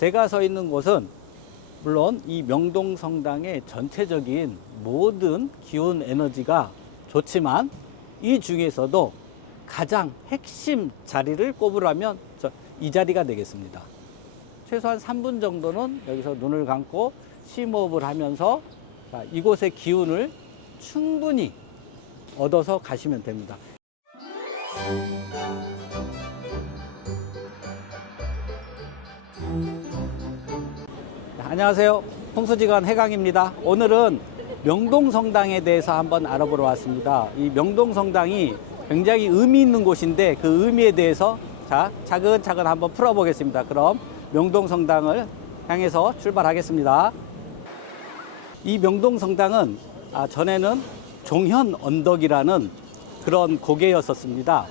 제가 서 있는 곳은 물론 이 명동성당의 전체적인 모든 기운 에너지가 좋지만 이 중에서도 가장 핵심 자리를 꼽으라면 이 자리가 되겠습니다. 최소한 3분 정도는 여기서 눈을 감고 심호흡을 하면서 이곳의 기운을 충분히 얻어서 가시면 됩니다. 안녕하세요. 풍수지간 해강입니다. 오늘은 명동성당에 대해서 한번 알아보러 왔습니다. 이 명동성당이 굉장히 의미 있는 곳인데 그 의미에 대해서 차근차근 한번 풀어보겠습니다. 그럼 명동성당을 향해서 출발하겠습니다. 이 명동성당은 전에는 종현 언덕이라는 그런 고개였었습니다.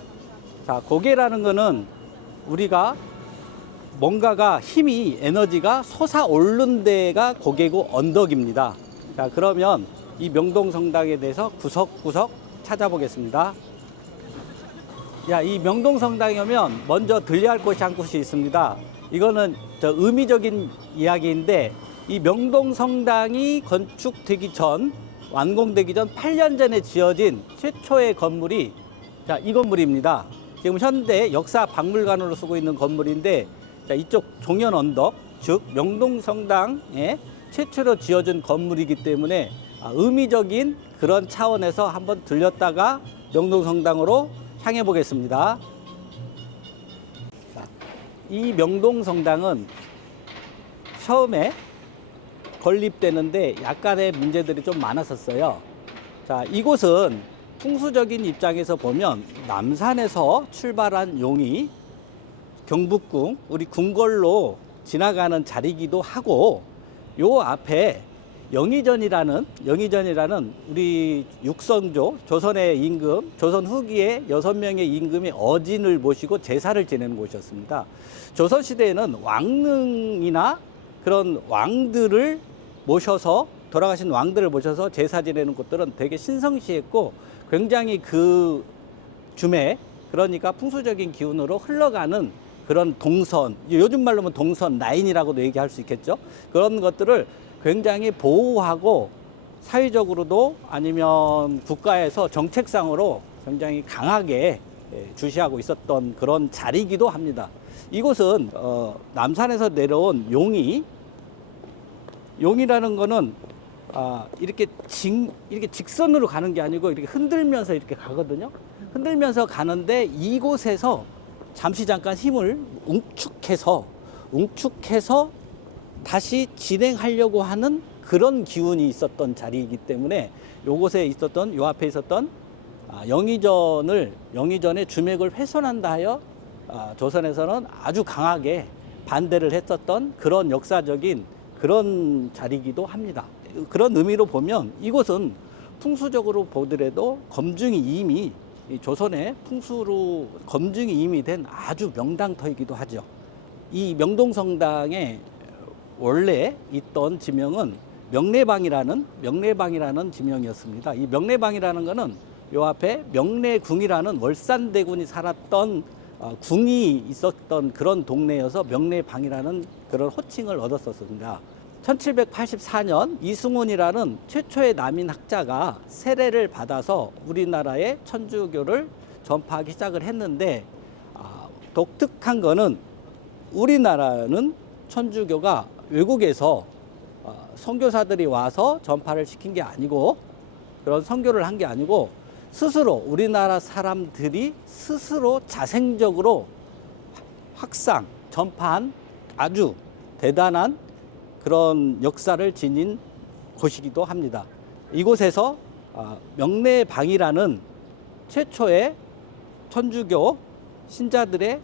고개라는 거는 우리가 뭔가가 힘이 에너지가 솟아오른 데가 고개고 언덕입니다. 그러면 이 명동성당에 대해서 구석구석 찾아보겠습니다. 이 명동성당에 오면 먼저 들려야 할 곳이 한 곳이 있습니다. 이거는 의미적인 이야기인데 이 명동성당이 건축되기 전, 완공되기 전 8년 전에 지어진 최초의 건물이 이 건물입니다. 지금 현대 역사박물관으로 쓰고 있는 건물인데 이쪽 종현 언덕, 즉 명동성당에 최초로 지어진 건물이기 때문에 의미적인 그런 차원에서 한번 들렸다가 명동성당으로 향해 보겠습니다. 이 명동성당은 처음에 건립되는데 약간의 문제들이 좀 많았었어요. 이곳은 풍수적인 입장에서 보면 남산에서 출발한 용이 경북궁, 우리 궁궐로 지나가는 자리이기도 하고, 요 앞에 영의전이라는 우리 육성조, 조선의 임금, 조선 후기에 6명의 임금이 어진을 모시고 제사를 지내는 곳이었습니다. 조선시대에는 왕릉이나 그런 왕들을 모셔서, 돌아가신 왕들을 모셔서 제사 지내는 곳들은 되게 신성시했고, 굉장히 그 줌에, 그러니까 풍수적인 기운으로 흘러가는 그런 동선, 요즘 말로 하면 동선, 라인이라고도 얘기할 수 있겠죠. 그런 것들을 굉장히 보호하고 사회적으로도 아니면 국가에서 정책상으로 굉장히 강하게 주시하고 있었던 그런 자리이기도 합니다. 이곳은 남산에서 내려온 용이라는 거는 이렇게 직선으로 가는 게 아니고 이렇게 흔들면서 이렇게 가거든요. 흔들면서 가는데 이곳에서 잠깐 힘을 웅축해서 다시 진행하려고 하는 그런 기운이 있었던 자리이기 때문에 요곳에 있었던, 요 앞에 있었던 영의전의 주맥을 훼손한다 하여 조선에서는 아주 강하게 반대를 했었던 그런 역사적인 그런 자리이기도 합니다. 그런 의미로 보면 이곳은 풍수적으로 보더라도 검증이 이미 조선의 풍수로 검증이 이미 된 아주 명당터이기도 하죠. 이 명동성당에 원래 있던 지명은 명례방이라는 지명이었습니다. 이 명례방이라는 거는 요 앞에 명례궁이라는 월산대군이 살았던 궁이 있었던 그런 동네여서 명례방이라는 그런 호칭을 얻었었습니다. 1784년 이승훈이라는 최초의 남인 학자가 세례를 받아서 우리나라에 천주교를 전파하기 시작을 했는데, 독특한 거는 우리나라는 천주교가 외국에서 선교사들이 와서 전파를 시킨 게 아니고, 그런 선교를 한 게 아니고, 스스로 우리나라 사람들이 스스로 자생적으로 확산, 전파한 아주 대단한 그런 역사를 지닌 곳이기도 합니다. 이곳에서 명례방이라는 최초의 천주교 신자들의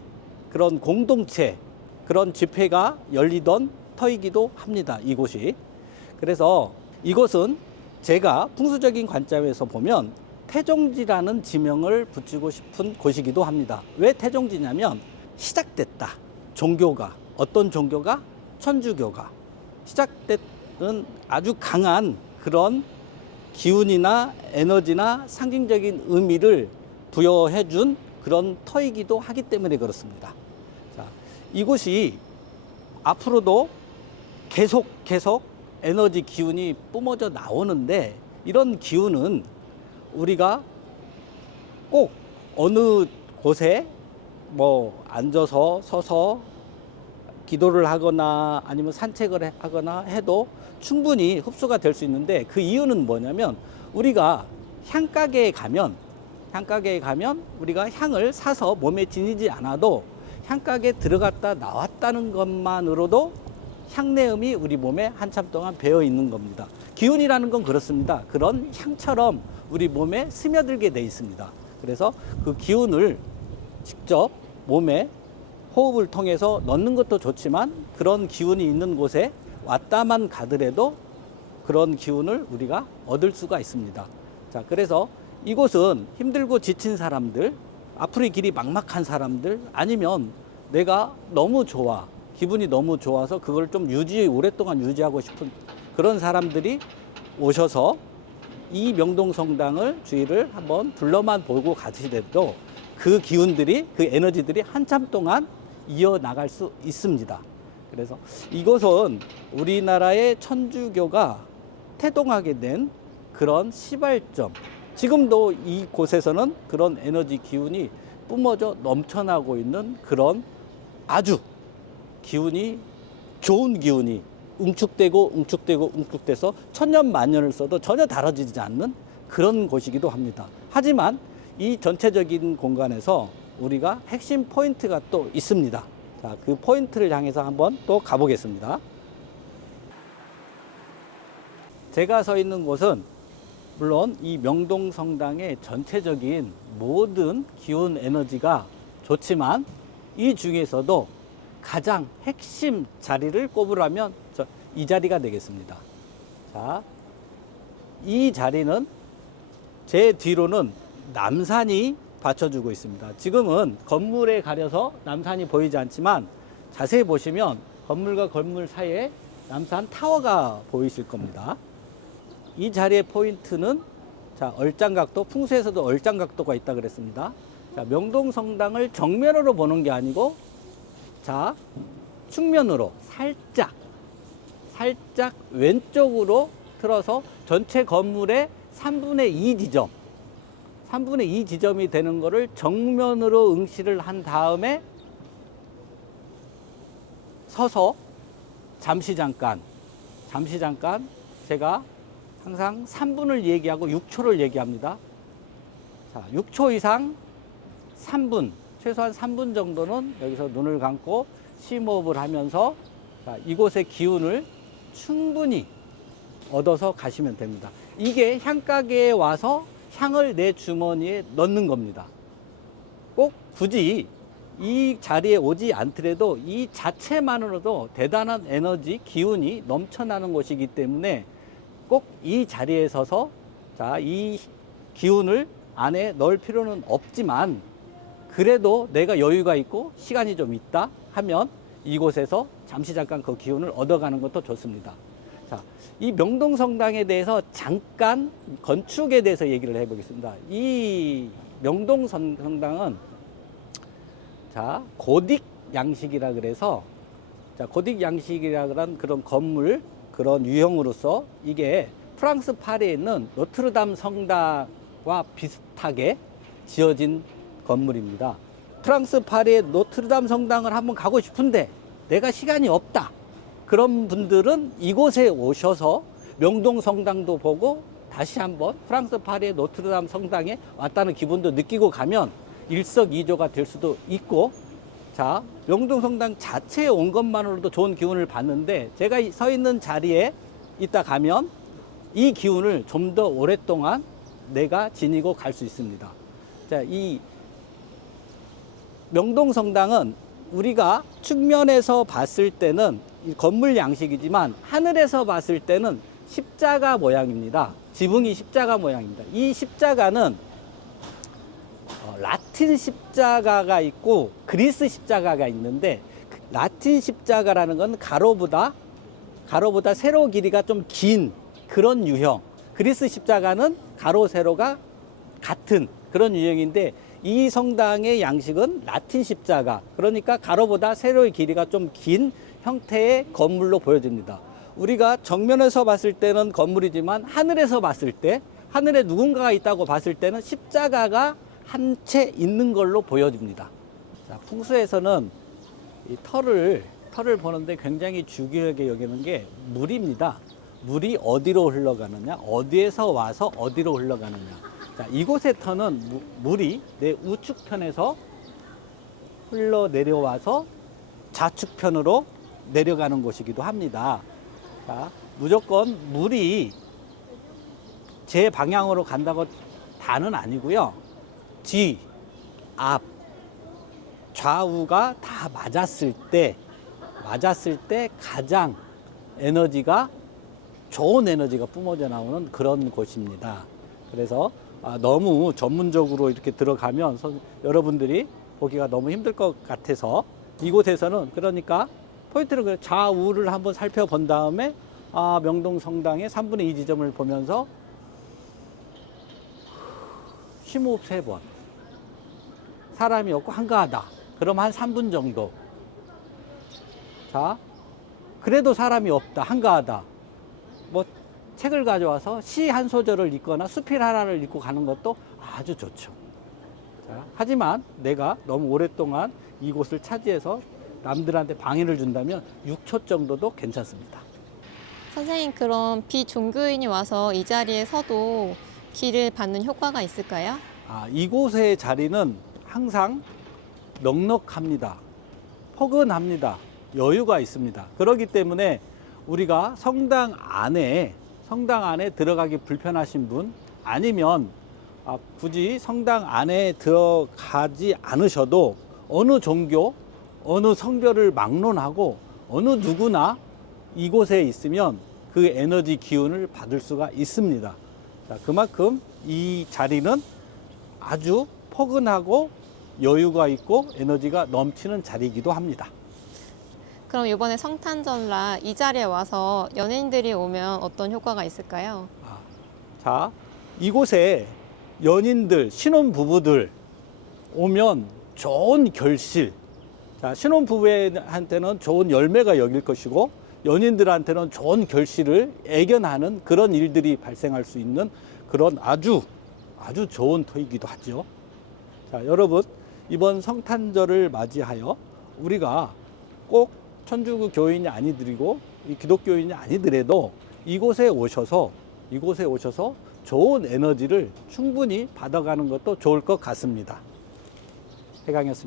그런 공동체, 그런 집회가 열리던 터이기도 합니다. 이곳이. 그래서 이곳은 제가 풍수적인 관점에서 보면 태종지라는 지명을 붙이고 싶은 곳이기도 합니다. 왜 태종지냐면 시작됐다. 종교가. 어떤 종교가? 천주교가. 시작되는 아주 강한 그런 기운이나 에너지나 상징적인 의미를 부여해 준 그런 터이기도 하기 때문에 그렇습니다. 이곳이 앞으로도 계속 에너지 기운이 뿜어져 나오는데, 이런 기운은 우리가 꼭 어느 곳에 뭐 앉아서 서서 기도를 하거나 아니면 산책을 하거나 해도 충분히 흡수가 될 수 있는데, 그 이유는 뭐냐면, 우리가 향가게에 가면 우리가 향을 사서 몸에 지니지 않아도 향가게에 들어갔다 나왔다는 것만으로도 향내음이 우리 몸에 한참 동안 배어 있는 겁니다. 기운이라는 건 그렇습니다. 그런 향처럼 우리 몸에 스며들게 돼 있습니다. 그래서 그 기운을 직접 몸에 호흡을 통해서 넣는 것도 좋지만, 그런 기운이 있는 곳에 왔다만 가더라도 그런 기운을 우리가 얻을 수가 있습니다. 자, 그래서 이곳은 힘들고 지친 사람들, 앞으로의 길이 막막한 사람들, 아니면 내가 너무 좋아, 기분이 너무 좋아서 그걸 좀 오랫동안 유지하고 싶은 그런 사람들이 오셔서 이 명동성당을 주위를 한번 둘러만 보고 가시더라도 그 기운들이, 그 에너지들이 한참 동안 이어나갈 수 있습니다. 그래서 이곳은 우리나라의 천주교가 태동하게 된 그런 시발점, 지금도 이곳에서는 그런 에너지 기운이 뿜어져 넘쳐나고 있는 그런 아주 기운이, 좋은 기운이 웅축돼서 천년만년을 써도 전혀 다뤄지지 않는 그런 곳이기도 합니다. 하지만 이 전체적인 공간에서 우리가 핵심 포인트가 또 있습니다. 자, 그 포인트를 향해서 한번 또 가보겠습니다. 제가 서 있는 곳은 물론 이 명동성당의 전체적인 모든 기운 에너지가 좋지만, 이 중에서도 가장 핵심 자리를 꼽으라면 이 자리가 되겠습니다. 자, 이 자리는 제 뒤로는 남산이 받쳐주고 있습니다. 지금은 건물에 가려서 남산이 보이지 않지만, 자세히 보시면 건물과 건물 사이에 남산 타워가 보이실 겁니다. 이 자리의 포인트는, 자, 얼짱각도, 풍수에서도 얼짱각도가 있다 그랬습니다. 자, 명동성당을 정면으로 보는 게 아니고, 자, 측면으로 살짝 왼쪽으로 틀어서 전체 건물의 3분의 2 지점, 3분의 2 지점이 되는 거를 정면으로 응시를 한 다음에 서서 잠시 잠깐 제가 항상 3분을 얘기하고 6초를 얘기합니다. 자, 6초 이상 3분, 최소한 3분 정도는 여기서 눈을 감고 심호흡을 하면서, 자, 이곳의 기운을 충분히 얻어서 가시면 됩니다. 이게 향가게에 와서 향을 내 주머니에 넣는 겁니다. 꼭 굳이 이 자리에 오지 않더라도 이 자체만으로도 대단한 에너지, 기운이 넘쳐나는 곳이기 때문에 꼭 이 자리에 서서, 자, 이 기운을 안에 넣을 필요는 없지만, 그래도 내가 여유가 있고 시간이 좀 있다 하면 이곳에서 잠시 잠깐 그 기운을 얻어가는 것도 좋습니다. 자, 이 명동성당에 대해서 잠깐 건축에 대해서 얘기를 해보겠습니다. 이 명동성당은, 자, 고딕 양식이라 그래서, 자, 고딕 양식이라 그런 건물, 그런 유형으로서 이게 프랑스 파리에 있는 노트르담 성당과 비슷하게 지어진 건물입니다. 프랑스 파리의 노트르담 성당을 한번 가고 싶은데 내가 시간이 없다, 그런 분들은 이곳에 오셔서 명동성당도 보고 다시 한번 프랑스 파리의 노트르담 성당에 왔다는 기분도 느끼고 가면 일석이조가 될 수도 있고, 자, 명동성당 자체에 온 것만으로도 좋은 기운을 받는데, 제가 서 있는 자리에 있다 가면 이 기운을 좀 더 오랫동안 내가 지니고 갈 수 있습니다. 자, 이 명동성당은 우리가 측면에서 봤을 때는 건물 양식이지만, 하늘에서 봤을 때는 십자가 모양입니다. 지붕이 십자가 모양입니다. 이 십자가는 라틴 십자가가 있고 그리스 십자가가 있는데, 라틴 십자가라는 건 가로보다 세로 길이가 좀 긴 그런 유형, 그리스 십자가는 가로 세로가 같은 그런 유형인데, 이 성당의 양식은 라틴 십자가, 그러니까 가로보다 세로의 길이가 좀 긴 형태의 건물로 보여집니다. 우리가 정면에서 봤을 때는 건물이지만 하늘에서 봤을 때, 하늘에 누군가가 있다고 봤을 때는 십자가가 한 채 있는 걸로 보여집니다. 자, 풍수에서는 이 털을 보는데 굉장히 중요하게 여기는 게 물입니다. 물이 어디로 흘러가느냐, 어디에서 와서 어디로 흘러가느냐. 자, 이곳의 터는 물이 내 우측편에서 흘러 내려와서 좌측편으로 내려가는 곳이기도 합니다. 자, 무조건 물이 제 방향으로 간다고 다는 아니고요. 뒤, 앞, 좌우가 다 맞았을 때 가장 에너지가 좋은 에너지가 뿜어져 나오는 그런 곳입니다. 그래서 너무 전문적으로 이렇게 들어가면 여러분들이 보기가 너무 힘들 것 같아서 이곳에서는 그러니까 포인트를 좌우를 한번 살펴본 다음에 명동성당의 3분의 2 지점을 보면서 심호흡 3번. 사람이 없고 한가하다. 그럼 한 3분 정도. 자, 그래도 사람이 없다. 한가하다. 뭐 책을 가져와서 시 한 소절을 읽거나 수필 하나를 읽고 가는 것도 아주 좋죠. 자, 하지만 내가 너무 오랫동안 이곳을 차지해서 남들한테 방해를 준다면 6초 정도도 괜찮습니다. 선생님, 그럼 비종교인이 와서 이 자리에 서도 기를 받는 효과가 있을까요? 이곳의 자리는 항상 넉넉합니다. 포근합니다. 여유가 있습니다. 그렇기 때문에 우리가 성당 안에 들어가기 불편하신 분, 아니면 굳이 성당 안에 들어가지 않으셔도 어느 종교, 어느 성별을 막론하고 어느 누구나 이곳에 있으면 그 에너지 기운을 받을 수가 있습니다. 자, 그만큼 이 자리는 아주 포근하고 여유가 있고 에너지가 넘치는 자리이기도 합니다. 그럼 이번에 성탄절날 이 자리에 와서 연예인들이 오면 어떤 효과가 있을까요? 자, 이곳에 연인들, 신혼부부들 오면 좋은 결실, 자, 신혼부부한테는 좋은 열매가 열릴 것이고 연인들한테는 좋은 결실을 애견하는 그런 일들이 발생할 수 있는 그런 아주 좋은 터이기도 하죠. 자, 여러분, 이번 성탄절을 맞이하여 우리가 꼭 천주교 교인이 아니더라도 기독교인이 아니더라도 이곳에 오셔서 좋은 에너지를 충분히 받아가는 것도 좋을 것 같습니다. 해강이었습니다.